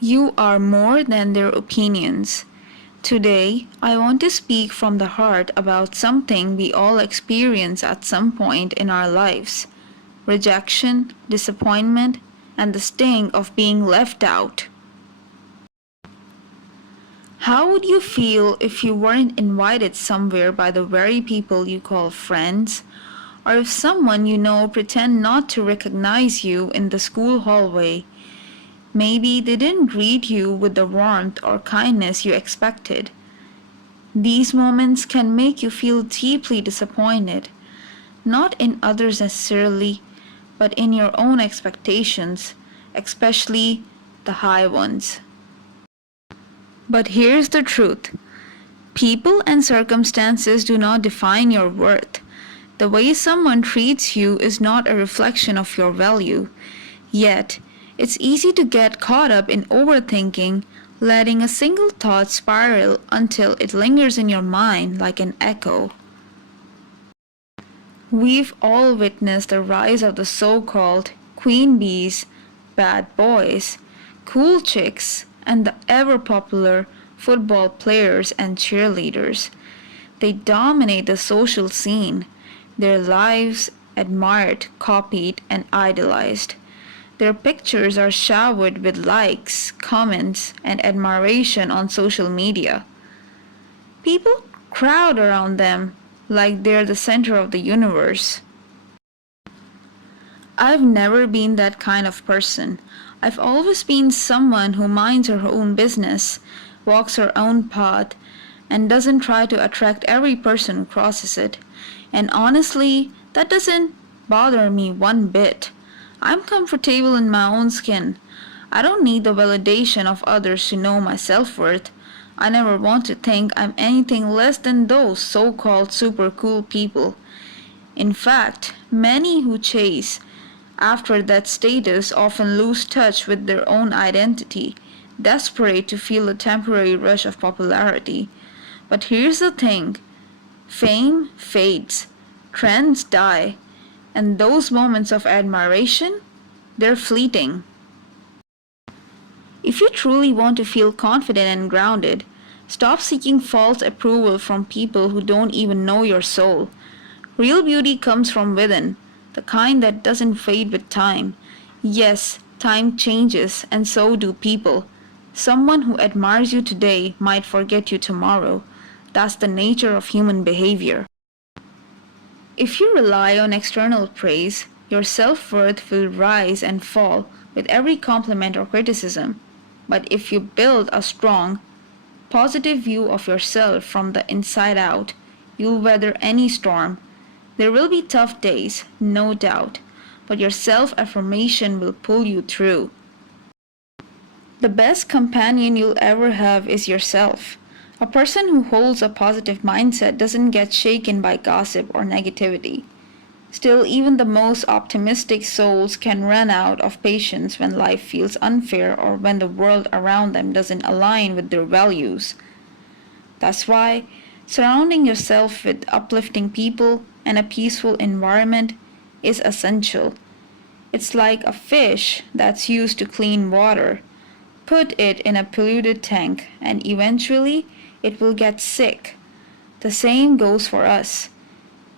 You are more than their opinions. Today, I want to speak from the heart about something we all experience at some point in our lives: rejection, disappointment, and the sting of being left out. How would you feel if you weren't invited somewhere by the very people you call friends? Or if someone you know pretend not to recognize you in the school hallway? Maybe they didn't greet you with the warmth or kindness you expected. These moments can make you feel deeply disappointed, not in others necessarily, but in your own expectations, especially the high ones. But here's the truth: people and circumstances do not define your worth. The way someone treats you is not a reflection of your value. Yet, it's easy to get caught up in overthinking, letting a single thought spiral until it lingers in your mind like an echo. We've all witnessed the rise of the so-called queen bees, bad boys, cool chicks, and the ever-popular football players and cheerleaders. They dominate the social scene, their lives admired, copied, and idolized. Their pictures are showered with likes, comments, and admiration on social media. People crowd around them like they're the center of the universe. I've never been that kind of person. I've always been someone who minds her own business, walks her own path, and doesn't try to attract every person who crosses it. And honestly, that doesn't bother me one bit. I'm comfortable in my own skin. I don't need the validation of others to know my self-worth. I never want to think I'm anything less than those so-called super cool people. In fact, many who chase after that status often lose touch with their own identity, desperate to feel a temporary rush of popularity. But here's the thing: fame fades, trends die, and those moments of admiration, they're fleeting. If you truly want to feel confident and grounded, stop seeking false approval from people who don't even know your soul. Real beauty comes from within, the kind that doesn't fade with time. Yes, time changes, and so do people. Someone who admires you today might forget you tomorrow. That's the nature of human behavior. If you rely on external praise, your self-worth will rise and fall with every compliment or criticism. But if you build a strong, positive view of yourself from the inside out, you'll weather any storm. There will be tough days, no doubt, but your self-affirmation will pull you through. The best companion you'll ever have is yourself. A person who holds a positive mindset doesn't get shaken by gossip or negativity. Still, even the most optimistic souls can run out of patience when life feels unfair or when the world around them doesn't align with their values. That's why surrounding yourself with uplifting people and a peaceful environment is essential. It's like a fish that's used to clean water. Put it in a polluted tank and eventually it will get sick. The same goes for us.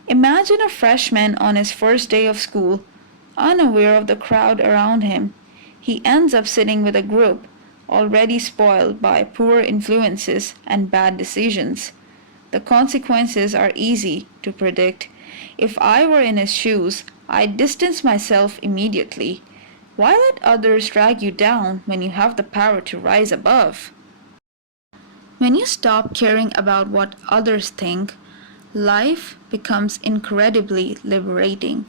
Imagine a freshman on his first day of school, unaware of the crowd around him. He ends up sitting with a group already spoiled by poor influences and bad decisions. The consequences are easy to predict. If I were in his shoes, I'd distance myself immediately. Why let others drag you down when you have the power to rise above? When you stop caring about what others think, life becomes incredibly liberating.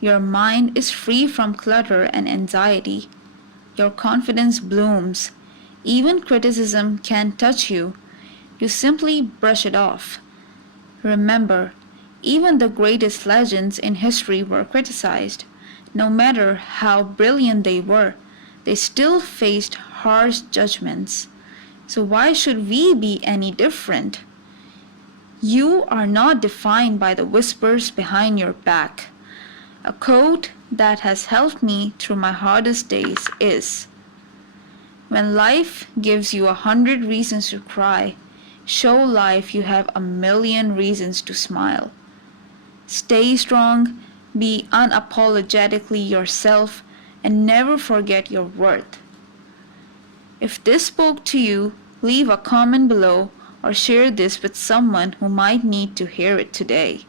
Your mind is free from clutter and anxiety. Your confidence blooms. Even criticism can't touch you. You simply brush it off. Remember, even the greatest legends in history were criticized. No matter how brilliant they were, they still faced harsh judgments. So why should we be any different? You are not defined by the whispers behind your back. A quote that has helped me through my hardest days is, When life gives you 100 reasons to cry, show life you have 1,000,000 reasons to smile. Stay strong, be unapologetically yourself, and never forget your worth. If this spoke to you, leave a comment below or share this with someone who might need to hear it today.